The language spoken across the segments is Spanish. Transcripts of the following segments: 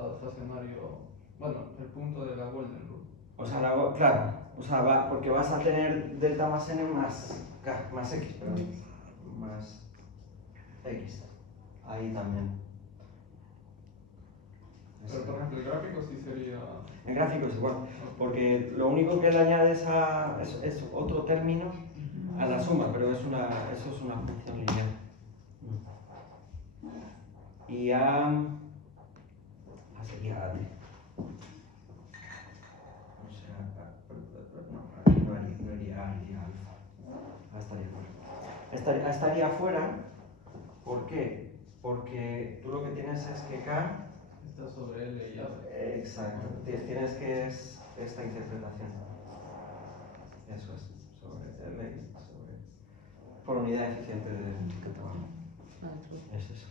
estado estacionario, bueno, el punto de la Golden Rule. O sea, claro, o sea, porque vas a tener delta más n más k, más x, perdón, más x, ahí también. Pero por ejemplo, el gráfico sí sería... El gráfico es igual, porque lo único que le añades es otro término a la suma, pero eso es una función lineal. Y a sería a t. O sea, no, aquí no haría a, iría alfa. A estaría fuera. Estaría fuera, ¿por qué? Porque tú lo que tienes es que k está sobre L y A. Exacto, tienes que es esta interpretación. Eso es, sobre L, por unidad eficiente de trabajo. Es eso.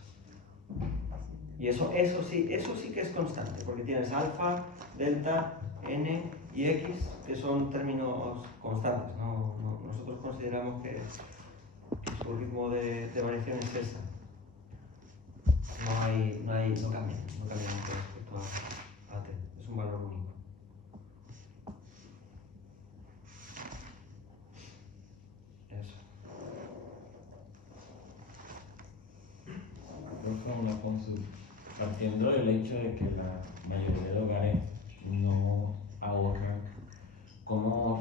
Y eso sí que es constante, porque tienes alfa, delta, n y x, que son términos constantes. Nosotros consideramos que su ritmo de variación es esa. No cambia mucho respecto a t, es un valor único. Eso. Una consulta. Partiendo del hecho de que la mayoría de hogares no ahorran, ¿cómo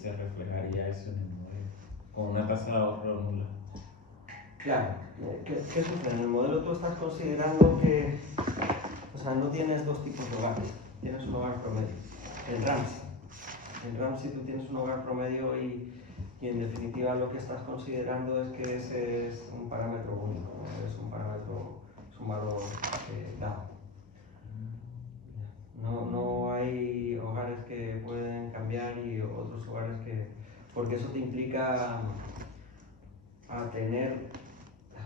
se reflejaría eso en el modelo? Con una tasa de ahorro nula. Claro, ¿qué sucede? En el modelo tú estás considerando que, o sea, no tienes dos tipos de hogares, tienes un hogar promedio. En Ramsey tú tienes un hogar promedio y en definitiva lo que estás considerando es que ese es un parámetro único, ¿no? Es un valor dado. No hay hogares que pueden cambiar y otros hogares que... porque eso te implica a tener...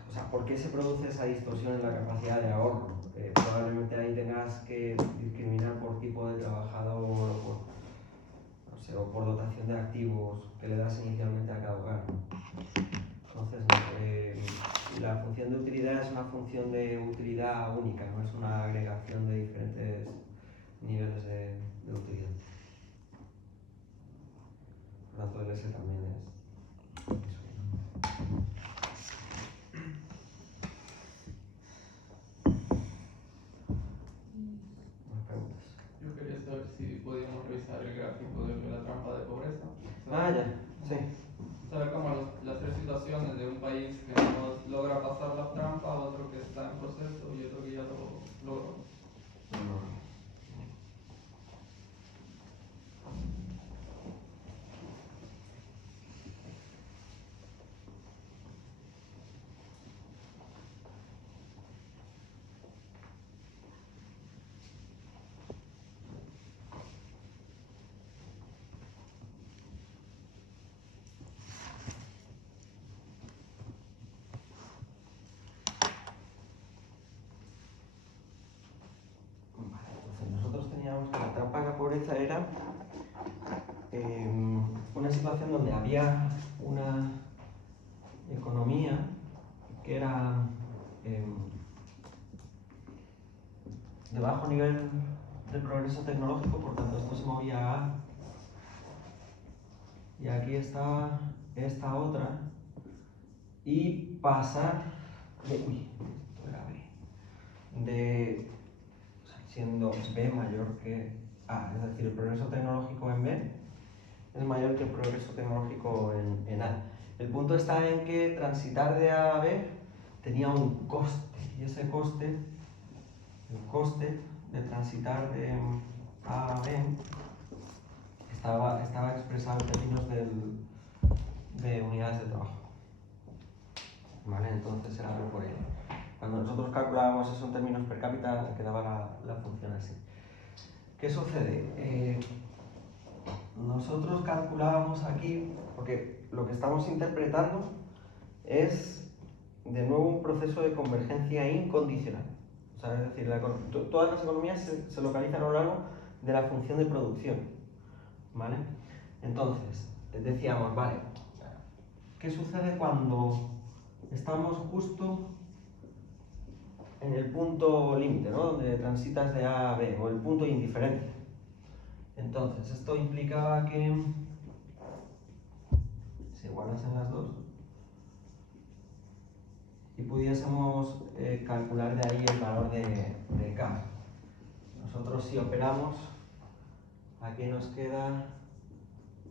O sea, ¿por qué se produce esa distorsión en la capacidad de ahorro? Probablemente ahí tengas que discriminar por tipo de trabajador o por dotación de activos que le das inicialmente a cada hogar. Entonces, la función de utilidad es una función de utilidad única, no es una agregación de diferentes niveles de utilidad. Por tanto, el S también es eso. ¿Más preguntas? Yo quería saber si podíamos revisar el gráfico de la trampa de pobreza. Ya, sí. Saber cómo las tres situaciones de un país que no logra pasar la trampa, otro que está en proceso y otro que ya lo logró. Nosotros teníamos que la trampa de la pobreza era una situación donde había una economía que era de bajo nivel de progreso tecnológico, por tanto esto se movía a y aquí estaba esta otra y pasar de siendo B mayor que A, es decir, el progreso tecnológico en B es mayor que el progreso tecnológico en A. El punto está en que transitar de A a B tenía un coste, y ese coste, el coste de transitar de A a B, estaba expresado en términos de unidades de trabajo. ¿Vale? Entonces era B por N. Cuando nosotros calculábamos eso en términos per cápita, quedaba la función así. ¿Qué sucede? Nosotros calculábamos aquí, porque lo que estamos interpretando es de nuevo un proceso de convergencia incondicional. O sea, es decir, todas las economías se localizan a lo largo de la función de producción. ¿Vale? Entonces, decíamos, vale, ¿qué sucede cuando estamos justo en el punto límite, ¿no? Donde transitas de A a B, o el punto de indiferencia. Entonces, esto implicaba que se igualasen las dos y pudiésemos calcular de ahí el valor de K. Nosotros si operamos, aquí nos queda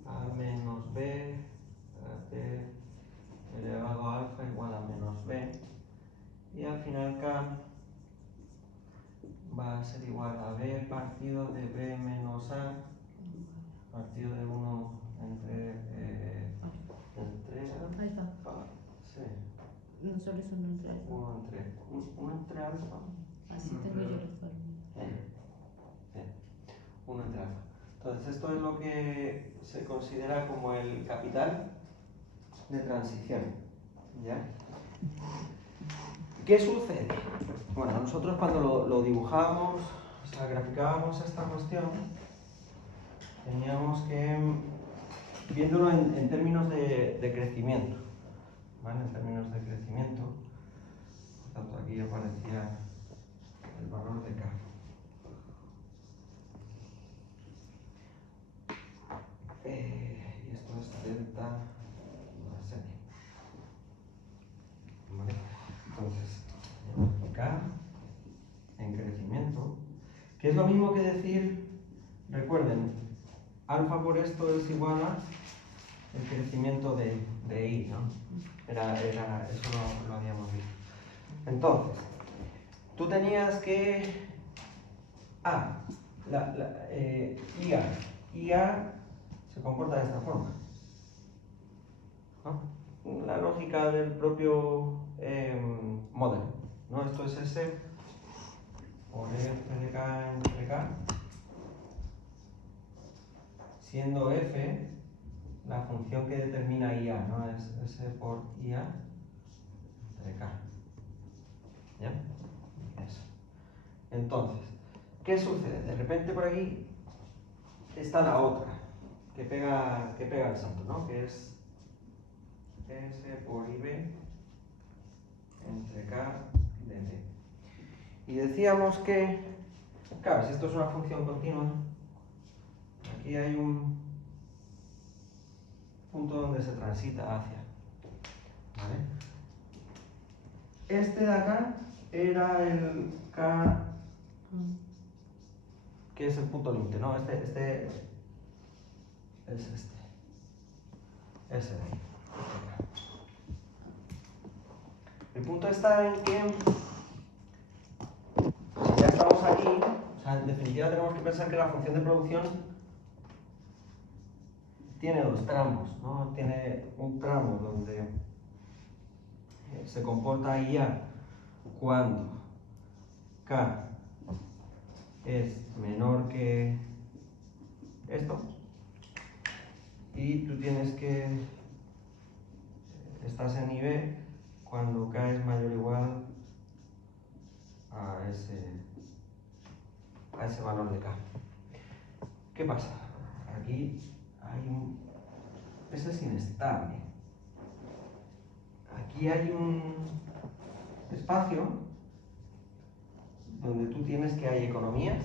A menos B, T elevado a alfa igual a menos B, y al final K va a ser igual a B partido de B menos A partido de 1 entre Ahí está. sí, No solo es uno entre alfa. 1 entre alfa. Así tengo yo la fórmula. 1 entre alfa. Entonces esto es lo que se considera como el capital de transición. ¿Ya? ¿Qué sucede? Bueno, nosotros cuando lo dibujábamos, o sea, graficábamos esta cuestión, teníamos que, viéndolo en términos de crecimiento, ¿vale? En términos de crecimiento, por tanto aquí aparecía el valor de K. Y esto es delta más n. ¿Vale? Entonces, K en crecimiento, que es lo mismo que decir, recuerden, alfa por esto es igual a el crecimiento de I, ¿no? Eso lo habíamos visto. Entonces, tú tenías que IA se comporta de esta forma, ¿no? La lógica del propio modelo, ¿no? Esto es S por F de K entre K, siendo F la función que determina IA, ¿no? Es S por IA entre K. ¿Ya? Eso. Entonces, ¿qué sucede? De repente por aquí está la otra, que pega el salto, ¿no? Que es S por IB entre K de B. Y decíamos que, claro, si esto es una función continua, aquí hay un punto donde se transita hacia, ¿vale? Este de acá era el K, que es el punto límite, ¿no? Este es este. Ese de ahí. El punto está en que, si ya estamos aquí, o sea, en definitiva tenemos que pensar que la función de producción tiene dos tramos, ¿no? Tiene un tramo donde se comporta IA cuando K es menor que esto, y tú tienes que, estás en IB cuando K es mayor o igual a ese valor de K. ¿Qué pasa? Aquí hay ese es inestable. Aquí hay un espacio donde tú tienes que hay economías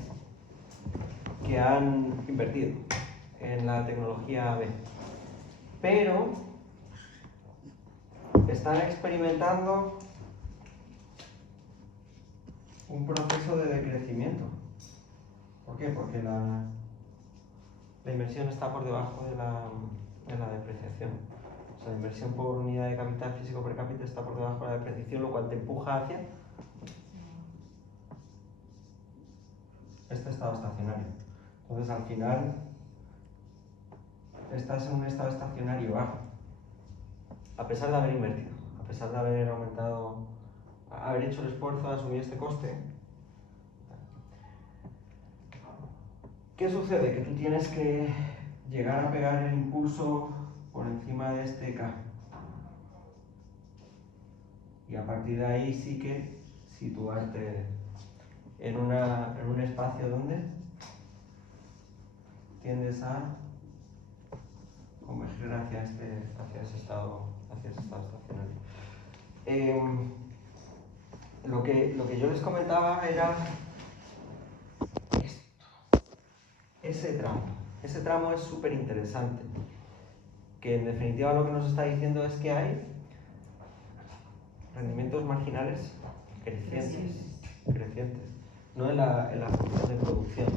que han invertido en la tecnología AB, pero están experimentando un proceso de decrecimiento. ¿Por qué? Porque la inversión está por debajo de la depreciación. O sea, la inversión por unidad de capital físico per cápita está por debajo de la depreciación, lo cual te empuja hacia este estado estacionario. Entonces, al final, estás en un estado estacionario bajo, a pesar de haber invertido, a pesar de haber aumentado, haber hecho el esfuerzo de asumir este coste. ¿Qué sucede? Que tú tienes que llegar a pegar el impulso por encima de este K. Y a partir de ahí sí que situarte en un espacio donde tiendes a converger hacia ese estado estacionario. lo que yo les comentaba era esto, ese tramo. Ese tramo es súper interesante, que en definitiva lo que nos está diciendo es que hay rendimientos marginales crecientes, no en la función de producción.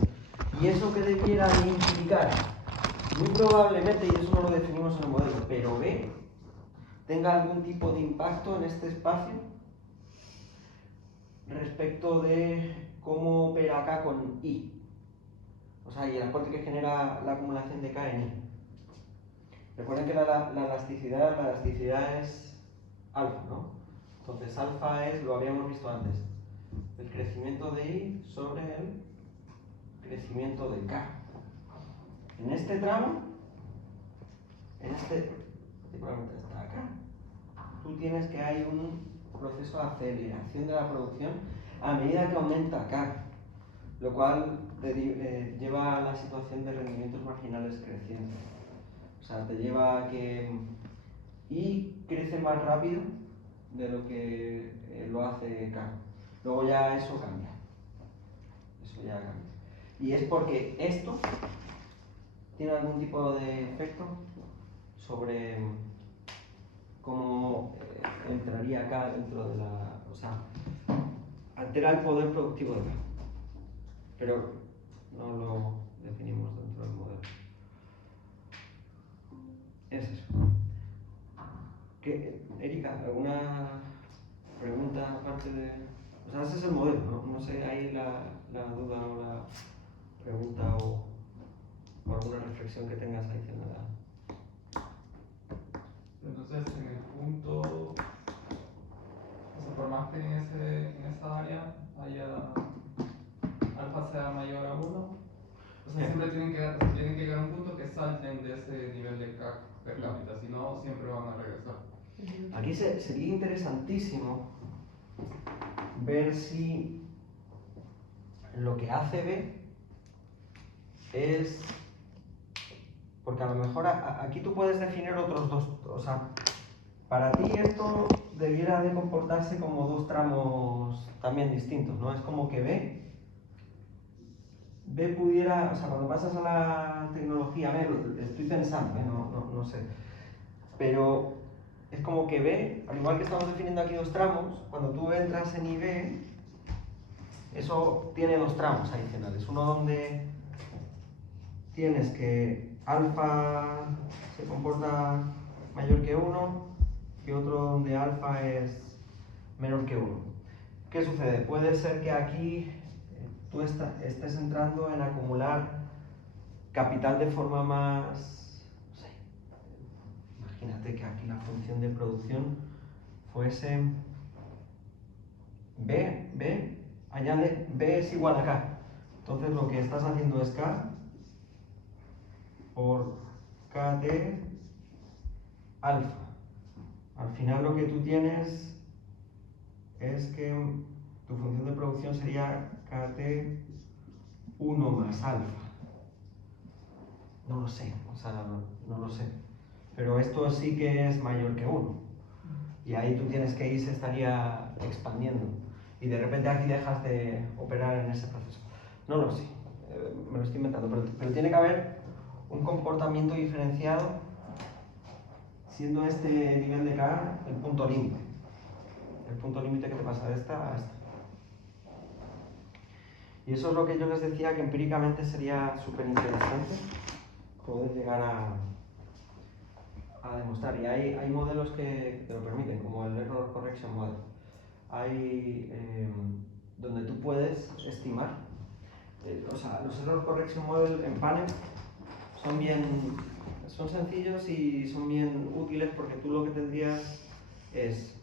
¿Y eso que debiera de implicar? Muy probablemente, y eso no lo definimos en el modelo, pero B tenga algún tipo de impacto en este espacio respecto de cómo opera K con I. O sea, y el aporte que genera la acumulación de K en I. Recuerden que la elasticidad es alfa, ¿no? Entonces alfa es, lo habíamos visto antes, el crecimiento de I sobre el crecimiento de K. En este tramo, particularmente hasta acá, tú tienes que hay un proceso de aceleración de la producción a medida que aumenta K, lo cual te lleva a la situación de rendimientos marginales crecientes. O sea, te lleva a que I crece más rápido de lo que lo hace K. Luego ya eso cambia. Eso ya cambia. Y es porque esto tiene algún tipo de efecto sobre cómo entraría acá dentro de la... O sea, altera el poder productivo de K. Pero no lo definimos dentro del modelo. Es eso. Erika, ¿alguna pregunta aparte de...? O sea, ese es el modelo, ¿no? No sé, ahí la duda o la pregunta o alguna reflexión que tengas adicional. Entonces, en el punto, o sea, por más que en esa área alfa sea mayor a 1, o sea, siempre tienen que llegar a un punto que salten de ese nivel de K per cápita, si no, siempre van a regresar. Aquí sería interesantísimo ver si lo que hace B es... Porque a lo mejor aquí tú puedes definir otros dos... O sea, para ti esto debiera de comportarse como dos tramos también distintos, ¿no? Es como que B pudiera... O sea, cuando pasas a la tecnología B, estoy pensando, no sé. Pero es como que B, al igual que estamos definiendo aquí dos tramos, cuando tú entras en IB, eso tiene dos tramos adicionales. Uno donde tienes que alfa se comporta mayor que 1 y otro donde alfa es menor que 1. ¿Qué sucede? Puede ser que aquí tú estés entrando en acumular capital de forma más... No sé, imagínate que aquí la función de producción fuese B, añade B es igual a K. Entonces lo que estás haciendo es K por K de alfa. Al final lo que tú tienes es que tu función de producción sería KT 1 más alfa. No lo sé, o sea, no lo sé. Pero esto sí que es mayor que 1. Y ahí tú tienes que ir, se estaría expandiendo. Y de repente aquí dejas de operar en ese proceso. No lo sé, me lo estoy inventando, pero tiene que haber un comportamiento diferenciado, siendo este nivel de K el punto límite. El punto límite que te pasa de esta a esta. Y eso es lo que yo les decía, que empíricamente sería súper interesante poder llegar a demostrar. Y hay modelos que te lo permiten, como el Error Correction Model. Hay donde tú puedes estimar, o sea, los Error Correction Model en panel son sencillos y son bien útiles, porque tú lo que tendrías es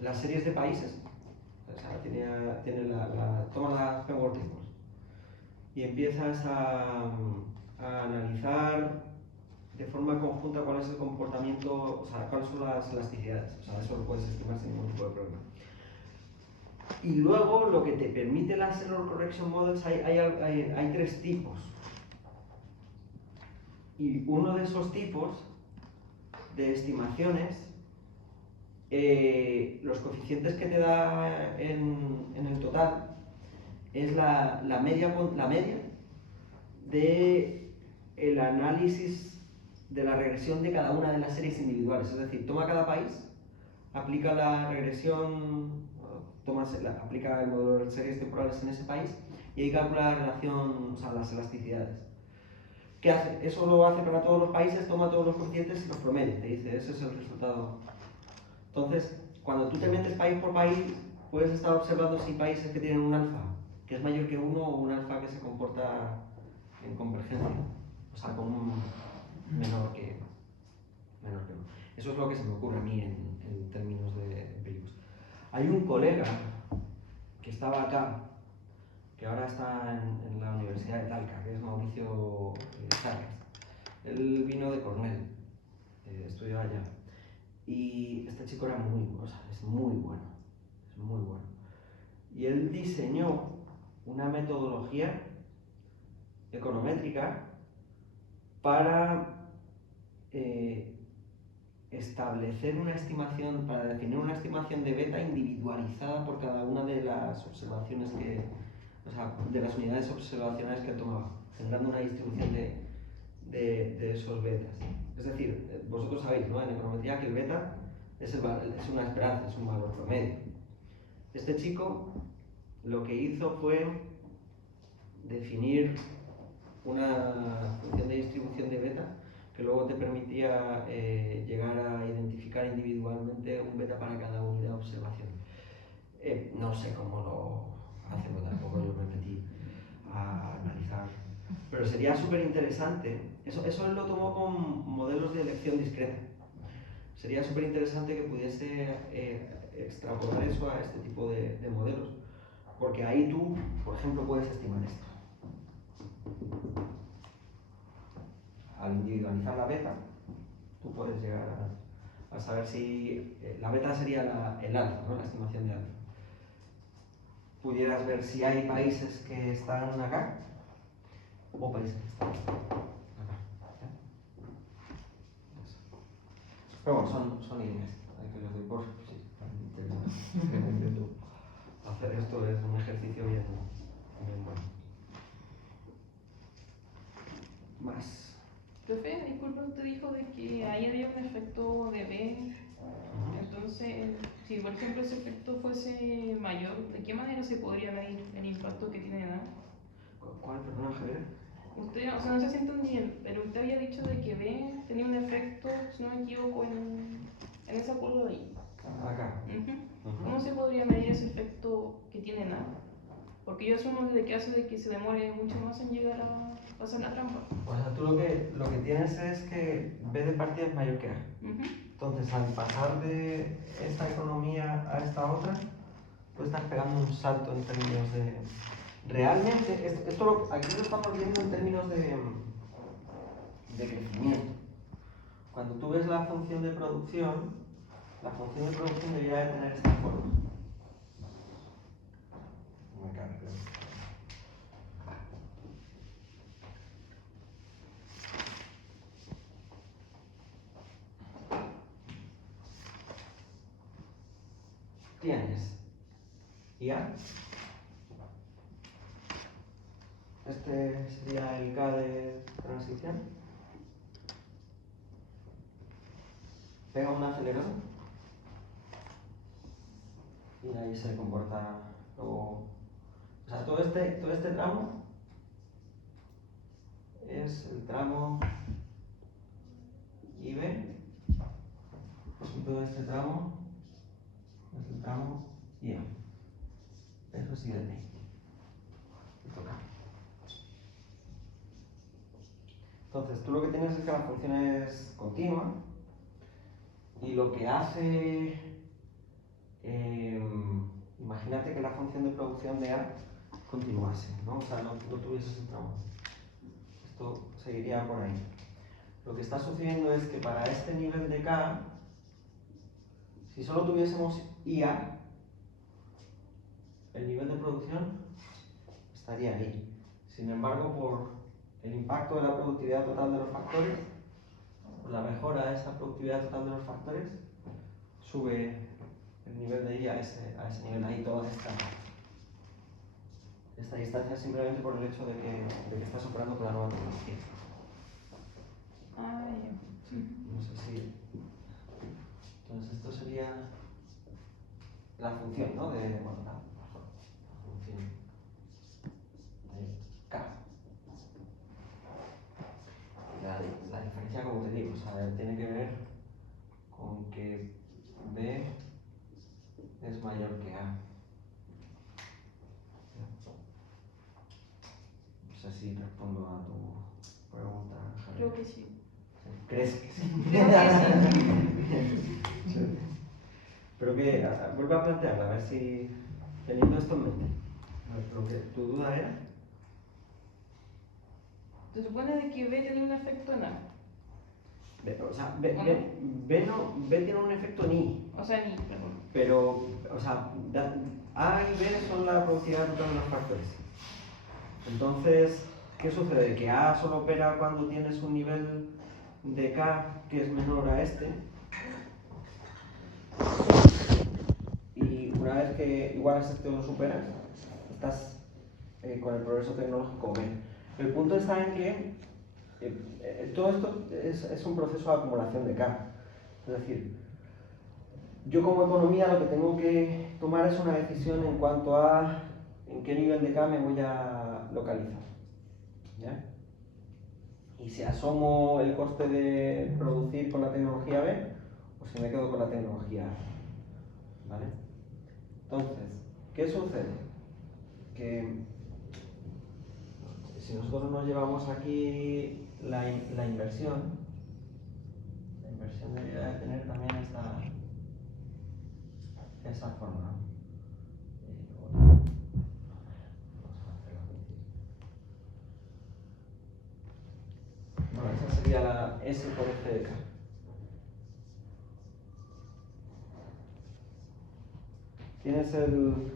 las series de países. O sea, tomas las framework tables y empiezas a analizar de forma conjunta cuál es el comportamiento, o sea, cuáles son las elasticidades. O sea, eso lo puedes estimar sin ningún tipo de problema. Y luego lo que te permite las Error Correction Models, hay tres tipos. Y uno de esos tipos de estimaciones los coeficientes que te da en el total es la media de el análisis de la regresión de cada una de las series individuales. Es decir, toma cada país, aplica la regresión, aplica el modelo de series temporales en ese país y ahí calcula la relación, o sea, las elasticidades. ¿Qué hace? Eso lo hace para todos los países, toma todos los coeficientes y los promedia. Te dice, ese es el resultado. Entonces, cuando tú te metes país por país, puedes estar observando si hay países que tienen un alfa que es mayor que 1 o un alfa que se comporta en convergencia, o sea, con un menor que 1. Eso es lo que se me ocurre a mí en términos de empíricos. Hay un colega que estaba acá, que ahora está en la Universidad de Talca, que es Mauricio Chávez. Él vino de Cornell, estudió allá. Y este chico era es muy bueno, es muy bueno. Y él diseñó una metodología econométrica para establecer una estimación, para definir una estimación de beta individualizada por cada una de las observaciones de las unidades observacionales que tomaba, generando una distribución de esos betas. Es decir, vosotros sabéis, ¿no?, en econometría que el beta es una esperanza, es un valor promedio. Este chico lo que hizo fue definir una función de distribución de beta que luego te permitía llegar a identificar individualmente un beta para cada unidad de observación. No sé cómo lo hace, porque tampoco yo me metí a analizar, pero sería súper interesante. Eso él lo tomó con modelos de elección discreta. Sería súper interesante que pudiese extrapolar eso a este tipo de modelos, porque ahí tú, por ejemplo, puedes estimar esto. Al individualizar la beta, tú puedes llegar a saber si la beta sería el alfa, ¿no?, la estimación de alfa. Pudieras ver si hay países que están acá o países que están acá. Pero bueno, son líneas. Hay que los doy por sí, intento hacer esto, es un ejercicio bien bueno. Más. Profe, disculpa, usted dijo de que ahí había un efecto de B. Entonces, si por ejemplo ese efecto fuese mayor, ¿de qué manera se podría medir el impacto que tiene en A? ¿Cuál? Perdón, Javier. Usted, o sea, no sé si entendí bien, pero usted había dicho de que B tenía un efecto, si no me equivoco, en esa curva de ahí. Acá. ¿Cómo se podría medir ese efecto que tiene en A? Porque yo asumo de que hace de que se demore mucho más en llegar a pasar la trampa. O sea, tú lo que tienes es que B de partida es mayor que A. Entonces, al pasar de esta economía a esta otra, tú estás pegando un salto en términos de... Realmente, aquí lo estamos viendo en términos de crecimiento. Cuando tú ves la función de producción debería de tener esta forma. No me cabe, creo. Tienes IA. Este sería el K de transición. Pega un acelerador. Y ahí se comporta luego. O sea, todo este tramo es el tramo IB. Y todo este tramo es el tramo IA. Eso es IDT. Entonces, tú lo que tienes es que la función es continua y lo que hace, imagínate que la función de producción de A continuase, ¿no? O sea, no tuviese ese tramo. Esto seguiría por ahí. Lo que está sucediendo es que para este nivel de K, si solo tuviésemos IA, el nivel de producción estaría ahí. Sin embargo, por el impacto de la productividad total de los factores, por la mejora de esa productividad total de los factores, sube el nivel de I a ese nivel, ahí toda esta distancia simplemente por el hecho de que estás operando con la nueva tecnología. Ah, ya. No sé si... Entonces esto sería la función, ¿no? Bueno, la función de K. La diferencia, como te digo, o sea, tiene que ver con que B es mayor que A. No sé si respondo a tu pregunta, Javier. Creo que sí. ¿Crees que sí? Creo que sí. Pero que vuelve a plantearla, a ver si teniendo esto en mente. Pero que tu duda era. Se supone de que B tiene un efecto en A. O sea, B tiene un efecto en I. O sea, ni, perdón. Pero, o sea, A y B son la productividad total de los factores. Entonces, ¿qué sucede? Que A solo opera cuando tienes un nivel de K que es menor a este. Y una vez que igualas este o lo superas, estás con el progreso tecnológico B. El punto está en que todo esto es un proceso de acumulación de K. Es decir, yo como economía lo que tengo que tomar es una decisión en cuanto a en qué nivel de K me voy a localizar. ¿Ya? Y si asomo el coste de producir con la tecnología B, o si me quedo con la tecnología A. ¿Vale? Entonces, ¿qué sucede? Que si nosotros nos llevamos aquí la inversión debería de tener también esa forma, ¿no? Bueno, esa sería la S por F de K. Tienes el...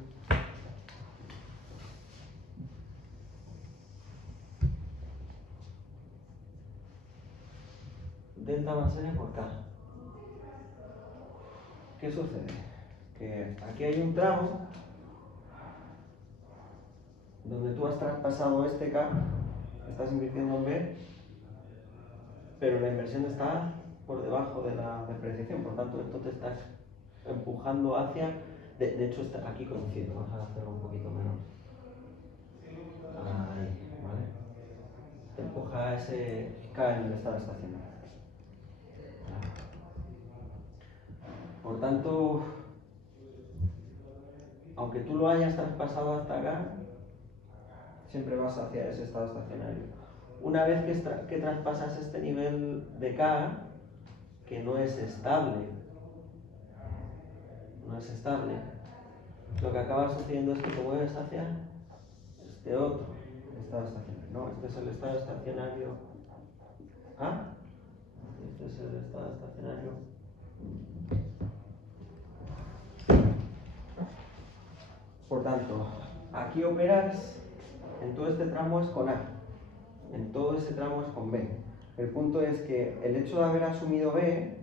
delta más N por K. ¿Qué sucede? Que aquí hay un tramo donde tú has traspasado este K, estás invirtiendo en B, pero la inversión está por debajo de la depreciación, por tanto esto te está empujando hacia... De hecho está aquí coincide, vamos a hacerlo un poquito menos. Ahí, ¿vale? Te empuja a ese K en el estado estacionario. Por tanto, aunque tú lo hayas traspasado hasta acá, siempre vas hacia ese estado estacionario. Una vez que traspasas este nivel de K, que no es estable, lo que acaba sucediendo es que te mueves hacia este otro estado estacionario. No, este es el estado estacionario A, este es el estado estacionario. Por tanto, aquí operas en todo este tramo es con A, en todo ese tramo es con B. El punto es que el hecho de haber asumido B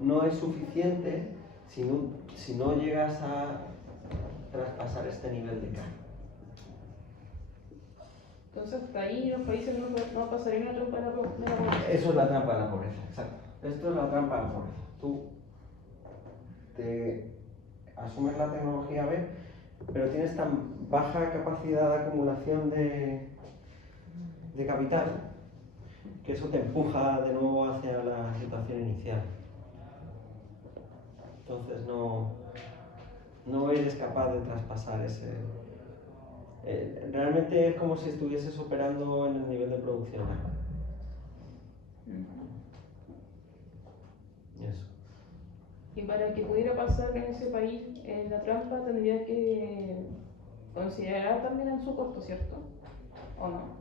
no es suficiente si no llegas a traspasar este nivel de K. Entonces, hasta ahí los países no pasarían la trampa de la pobreza. Eso es la trampa de la pobreza, exacto. Esto es la trampa de la pobreza. Tú te asumes la tecnología B, pero tienes tan baja capacidad de acumulación de capital que eso te empuja de nuevo hacia la situación inicial. Entonces no eres capaz de traspasar ese... realmente es como si estuvieses operando en el nivel de producción. Eso. Y para que pudiera pasar en ese país la trampa tendría que considerar también en su costo, ¿cierto? ¿O no?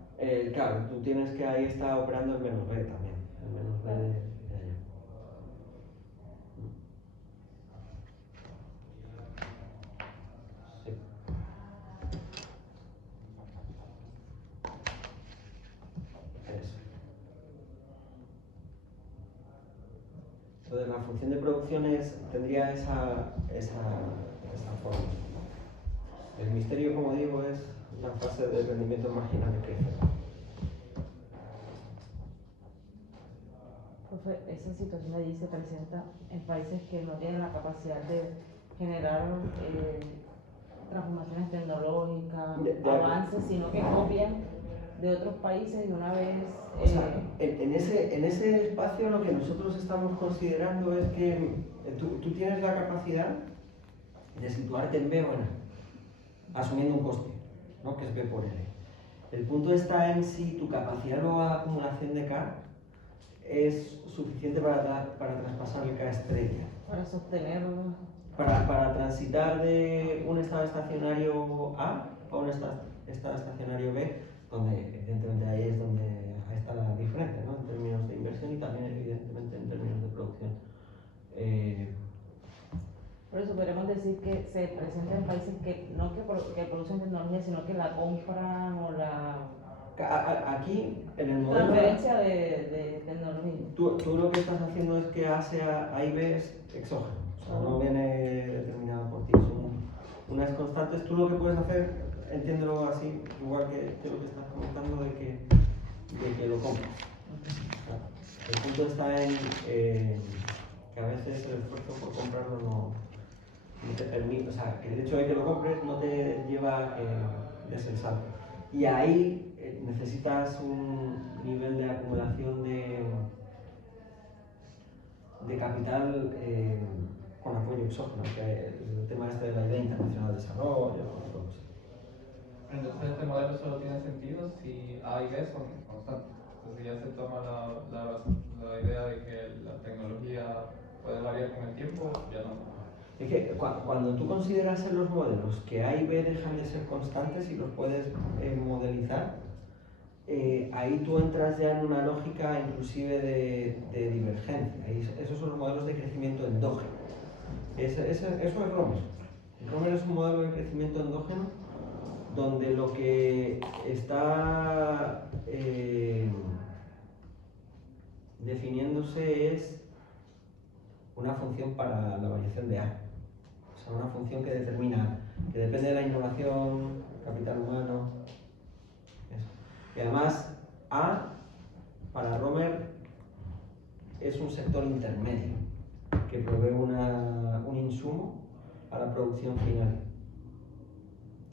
Claro, tú tienes que ahí está operando el menos B también. El menos B de allá. Sí. Eso. Entonces la función de producción tendría esa forma. El misterio, como digo, es la fase de rendimiento marginal de crecimiento. Profe, esa situación allí se presenta en países que no tienen la capacidad de generar transformaciones tecnológicas, avances, sino que copian de otros países y una vez... O sea, en ese espacio lo que nosotros estamos considerando es que tú tienes la capacidad de situarte en B o en A, asumiendo un coste, ¿no? Que es B por L. El punto está en si tu capacidad de acumulación de K es suficiente para traspasar el K estrella. Para sostenerlo. Para transitar de un estado estacionario A a un estado estacionario B, donde evidentemente ahí es donde está la diferencia, ¿no? En términos de inversión y también evidentemente en términos de producción. Por eso podríamos decir que se presenta en países que no que producen tecnología, sino que la compran o la Aquí, en el modelo, transferencia de tecnología. tú lo que estás haciendo es que A y B es exógeno, o sea, no viene determinado por ti, son unas constantes. Tú lo que puedes hacer, entiéndelo así, igual que lo que estás comentando, de que lo compras. El punto está en que a veces el esfuerzo por comprarlo no te permite, o sea, que el hecho de que lo compres no te lleva a que des el salto. Y ahí necesitas un nivel de acumulación de capital con apoyo exógeno, que el tema este de la idea internacional de desarrollo y todo eso. Entonces este modelo solo tiene sentido si A y B son constantes. Entonces ya se toma la idea de que la tecnología puede variar con el tiempo, ya no. Es que cuando tú consideras en los modelos que A y B dejan de ser constantes y los puedes modelizar, ahí tú entras ya en una lógica inclusive de divergencia. Esos son los modelos de crecimiento endógeno. Eso es Romer. Romer es un modelo de crecimiento endógeno donde lo que está definiéndose es una función para la variación de A. O sea, una función que determina, que depende de la innovación, capital humano. Eso. Y además, A, para Romer, es un sector intermedio que provee un insumo a la producción final.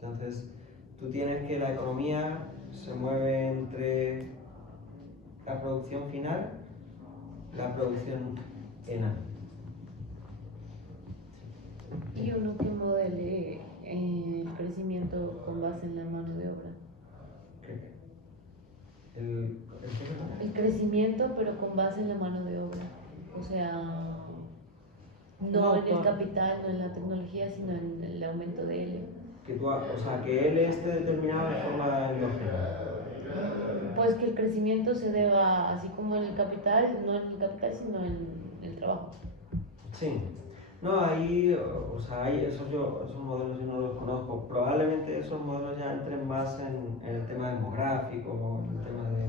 Entonces, tú tienes que la economía se mueve entre la producción final y la producción en A. Y uno que modele el crecimiento con base en la mano de obra. El crecimiento, pero con base en la mano de obra. O sea, no en el capital, no en la tecnología, sino en el aumento de L. Que L esté determinado de forma endógena. Pues que el crecimiento se deba, así como en el capital, no en el capital, sino en el trabajo. Sí. No, ahí, esos modelos yo no los conozco. Probablemente esos modelos ya entren más en el tema demográfico, en el tema de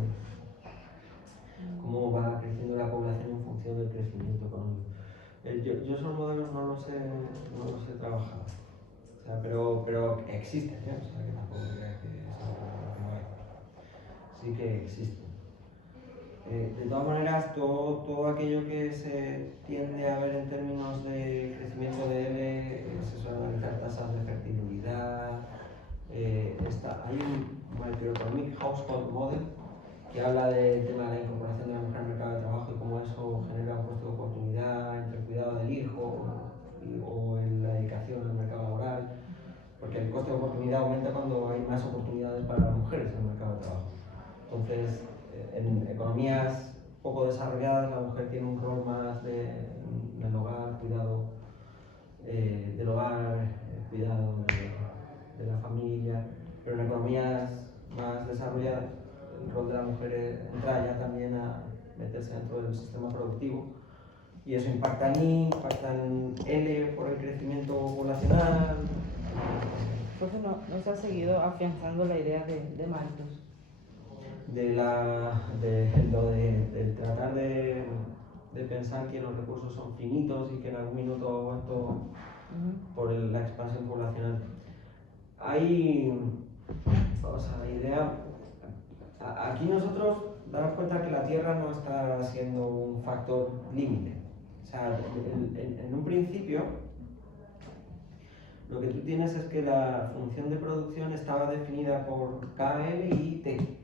cómo va creciendo la población en función del crecimiento económico. Yo esos modelos no los he trabajado. O sea, pero existen, ¿eh? O sea, que tampoco diría que es algo que no hay. Sí que existen. De todas maneras, todo aquello que se tiende a ver en términos de crecimiento de L es eso, analizar tasas de fertilidad. Hay un Microeconomic Household Model que habla del tema de la incorporación de la mujer al mercado de trabajo y cómo eso genera un coste de oportunidad entre el cuidado del hijo o en la dedicación al mercado laboral, porque el coste de oportunidad aumenta cuando hay más oportunidades para las mujeres en el mercado de trabajo. Entonces, en economías poco desarrolladas, la mujer tiene un rol más en el hogar, cuidado del hogar, cuidado de la familia, pero en economías más desarrolladas, el rol de la mujer entra ya también a meterse dentro del sistema productivo y eso impacta en I, impacta en L por el crecimiento poblacional. Entonces no se ha seguido afianzando la idea de Malthus. De tratar de de pensar que los recursos son finitos y que en algún minuto esto, por la expansión poblacional. Hay, o sea, la idea, aquí nosotros damos cuenta que la Tierra no está siendo un factor límite. O sea, en un principio, lo que tú tienes es que la función de producción estaba definida por K, L y T.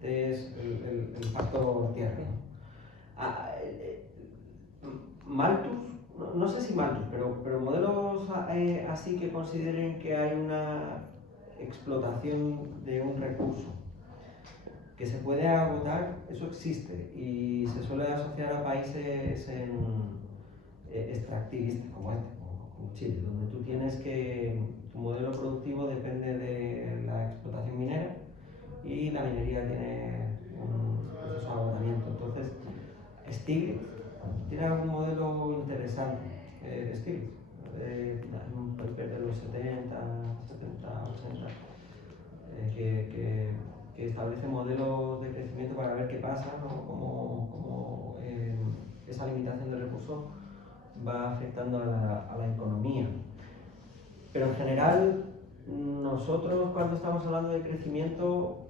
T es el factor Tierra. Malthus, no sé si Malthus, pero modelos así que consideren que hay una explotación de un recurso que se puede agotar, eso existe y se suele asociar a países extractivistas como este, como Chile, donde tú tienes que, tu modelo productivo depende de la explotación minera y la minería tiene un proceso de agotamiento. Entonces, Stiglitz tiene algún modelo interesante, Stiglitz, un paper de los 70, 80, que establece modelos de crecimiento para ver qué pasa, ¿no? Cómo esa limitación de recursos va afectando a la economía. Pero en general, nosotros cuando estamos hablando de crecimiento,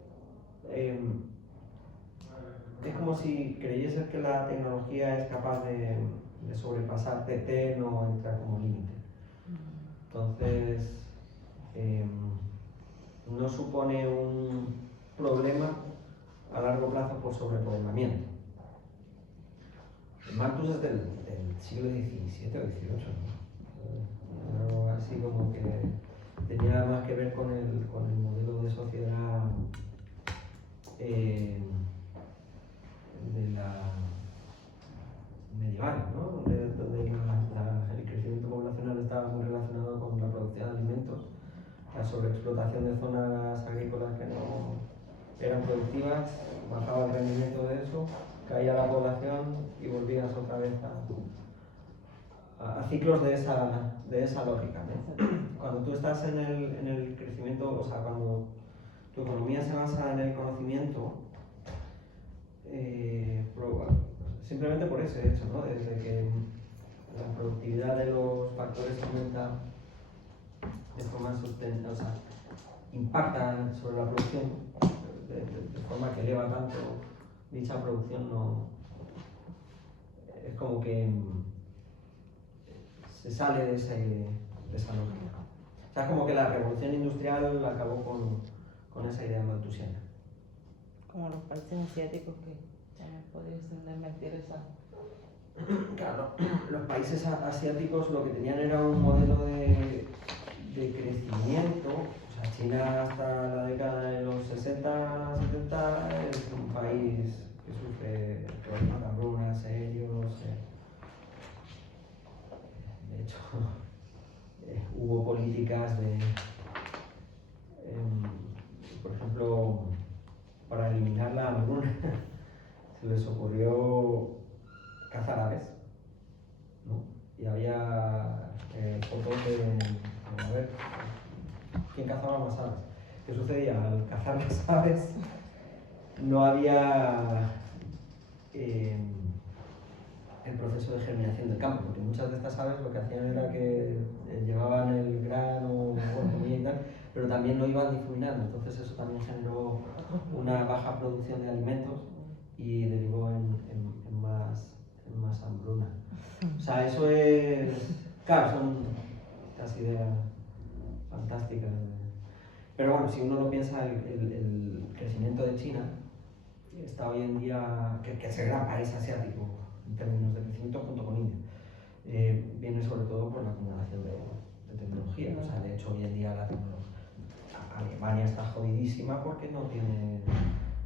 es como si creyeses que la tecnología es capaz de sobrepasar TT, no entra como límite. Entonces, no supone un problema a largo plazo por sobrepoblamiento. Malthus es del siglo XVII o XVIII, ¿no? Algo así como que tenía más que ver con el modelo de sociedad de la medieval, ¿no? Donde el crecimiento poblacional estaba muy relacionado con la producción de alimentos, la sobreexplotación de zonas agrícolas que no eran productivas, bajaba el rendimiento de eso, caía la población y volvías otra vez a ciclos de esa lógica, ¿no? Cuando tú estás en el crecimiento, o sea, cuando tu economía se basa en el conocimiento, simplemente por ese hecho, ¿no? Desde que la productividad de los factores aumenta de forma sustentable, o sea, impactan sobre la producción de forma que eleva tanto dicha producción, no es como que se sale de esa lógica. O sea, es como que la revolución industrial acabó con esa idea malthusiana. Como los países asiáticos que también podrían desmentir esa. Claro, los países asiáticos lo que tenían era un modelo de crecimiento. O sea, China hasta la década de los 60, 70 es un país que sufre problemas de hambruna serios. De hecho, hubo políticas por ejemplo, para eliminar la hambruna, se les ocurrió cazar aves, ¿no? Y había fotos de, a ver, ¿quién cazaba más aves? ¿Qué sucedía? Al cazar las aves no había el proceso de germinación del campo, porque muchas de estas aves lo que hacían era que llevaban el grano, comida y tal, pero también lo iban difuminando, entonces eso también generó una baja producción de alimentos y derivó en más hambruna. O sea, eso es, claro, son estas ideas fantásticas. Pero bueno, si uno lo piensa, el crecimiento de China está hoy en día, que es el gran país asiático en términos de crecimiento junto con India, viene sobre todo por la acumulación de tecnología. O sea, de hecho, hoy en día Alemania está jodidísima porque no tiene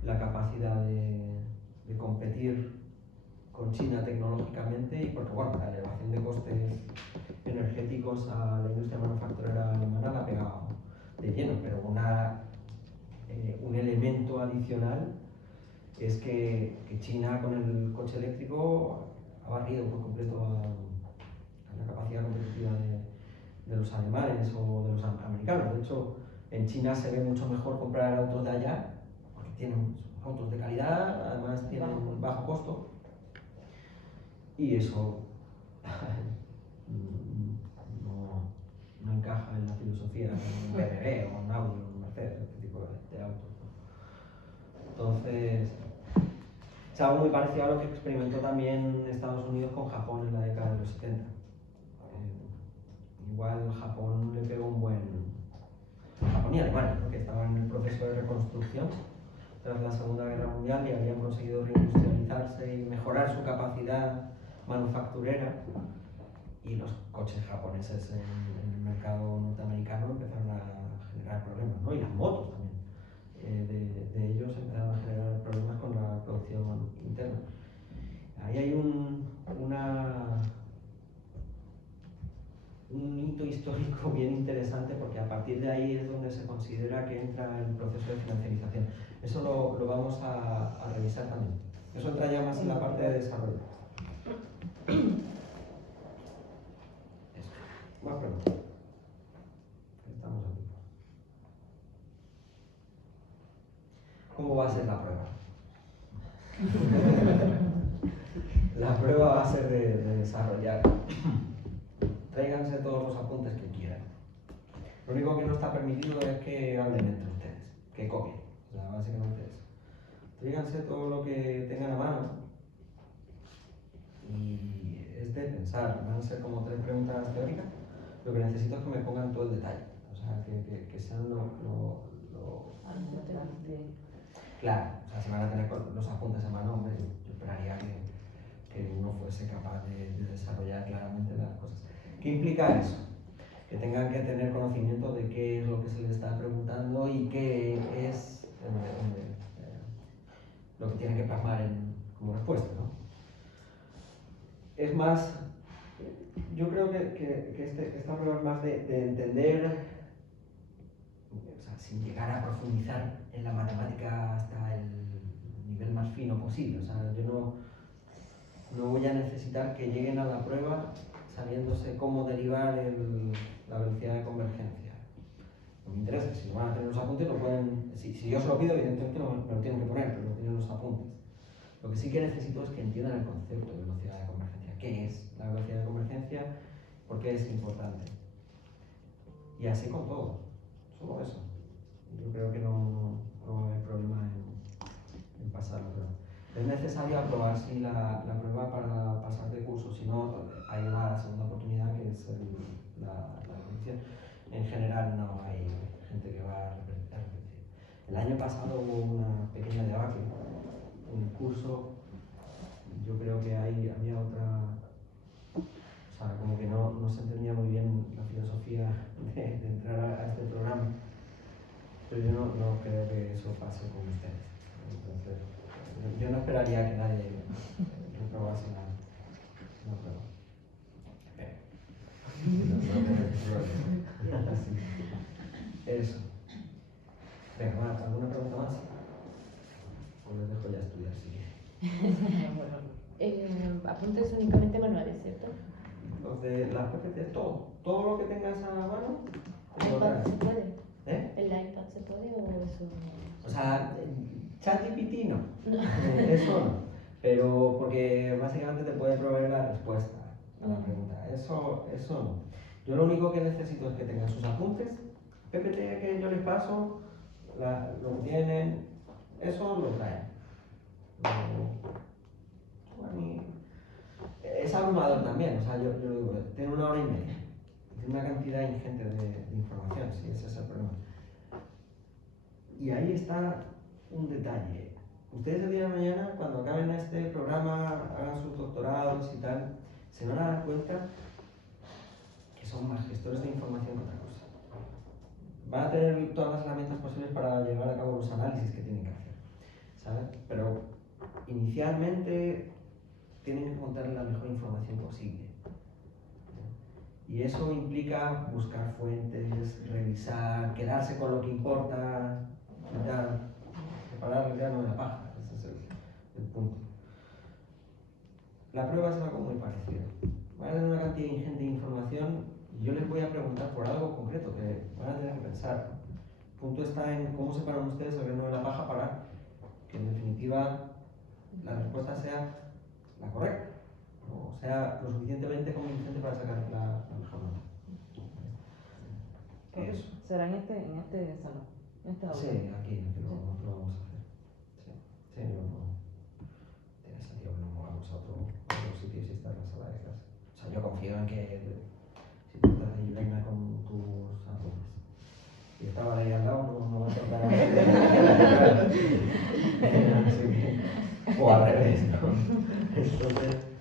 la capacidad de competir con China tecnológicamente y porque, bueno, la elevación de costes energéticos a la industria manufacturera alemana la ha pegado de lleno, pero un elemento adicional es que China con el coche eléctrico ha barrido por completo a la capacidad competitiva de los alemanes o de los americanos. De hecho, en China se ve mucho mejor comprar autos de allá, porque tienen autos de calidad, además tienen bajo costo, Y eso no encaja en la filosofía de un BMW o un Audi o un Mercedes, este tipo de autos, ¿no? Entonces, es algo muy parecido a lo que experimentó también Estados Unidos con Japón en la década de los 70. Igual Japón le pegó un buen... Japón y Alemania, ¿no? Que estaban en el proceso de reconstrucción tras la Segunda Guerra Mundial y habían conseguido reindustrializarse y mejorar su capacidad manufacturera, y los coches japoneses en el mercado norteamericano empezaron a generar problemas, ¿no? Y las motos también. De ellos empezaron a generar problemas con la producción interna. Ahí hay un hito histórico bien interesante, porque a partir de ahí es donde se considera que entra el proceso de financiarización. Eso lo vamos a revisar también. Eso entra ya más en la parte de desarrollo. Eso. Más preguntas. Estamos aquí. ¿Cómo va a ser la prueba? La prueba va a ser de desarrollar. Tráiganse todos los apuntes que quieran. Lo único que no está permitido es que hablen entre ustedes, que copien. O sea, básicamente eso. Tráiganse todo lo que tengan a mano y es de pensar. Van a ser como 3 preguntas teóricas. Lo que necesito es que me pongan todo el detalle. O sea, que sean Claro, o sea, si van a tener los apuntes en mano, hombre, yo esperaría que uno fuese capaz de desarrollar claramente las cosas. ¿Qué implica eso? Que tengan que tener conocimiento de qué es lo que se les está preguntando y qué es lo que tienen que plasmar como respuesta, ¿no? Es más, yo creo que esta prueba es más de entender, o sea, sin llegar a profundizar en la matemática hasta el nivel más fino posible. O sea, yo no voy a necesitar que lleguen a la prueba sabiéndose cómo derivar la velocidad de convergencia. No me interesa, si lo van a tener los apuntes, lo pueden. Si yo se lo pido, evidentemente me lo tienen que poner, pero lo tienen los apuntes. Lo que sí que necesito es que entiendan el concepto de velocidad de convergencia. ¿Qué es la velocidad de convergencia? ¿Por qué es importante? Y así con todo, solo eso. Yo creo que no va a haber problema en pasar la prueba. Es necesario aprobar sí la prueba para pasar de curso, si no hay la segunda oportunidad, que es la repetición. En general no hay gente que va a repetir. El año pasado hubo una pequeña debacle en el curso. Yo creo que había otra, o sea, como que no se entendía muy bien la filosofía de entrar a este programa, pero yo no creo que eso pase con ustedes. Entonces, yo no esperaría que nadie reprobase una prueba. Eso. Venga, ¿alguna pregunta más? O les dejo ya estudiar si quieren. Apuntes únicamente manuales, ¿cierto? Los de las PPT, todo lo que tengas a mano. ¿El iPad se puede? ¿Eh? ¿El iPad se puede o eso no? O sea, ChatGPT no. Eso no. Pero porque básicamente te puede proveer la respuesta a la pregunta. Eso no. Yo lo único que necesito es que tengan sus apuntes. PPT que yo les paso, lo tienen, eso lo traen. A mí, es abrumador también, o sea, yo lo digo, tiene 1 hora y media. Tiene una cantidad ingente de información, sí, ese es el problema. Y ahí está un detalle. Ustedes el día de mañana, cuando acaben este programa, hagan sus doctorados y tal, se van a dar cuenta que son más gestores de información que otra cosa. Van a tener todas las herramientas posibles para llevar a cabo los análisis que tienen que hacer, ¿sabes? Pero inicialmente tienen que encontrar la mejor información posible. Y eso implica buscar fuentes, revisar, quedarse con lo que importa, separar el grano de la paja. Ese es el punto. La prueba es algo muy parecido. Van a tener una cantidad ingente de información y yo les voy a preguntar por algo concreto que van a tener que pensar. El punto está en cómo separan ustedes el grano de la paja para que en definitiva la respuesta sea la correcta. o sea lo suficientemente convincente para sacar la mejor nota. Eso. ¿Será en este salón? En este aula. Sí, aquí lo vamos a hacer. Sí, sí, no tiene sentido que nos movamos a otro sitio si está en la sala de clase. O sea, yo confío en que si tú estás ahí, Reina, con tus alumnos. Si estaba ahí al lado, no va a tocar. O al revés, ¿no? Entonces,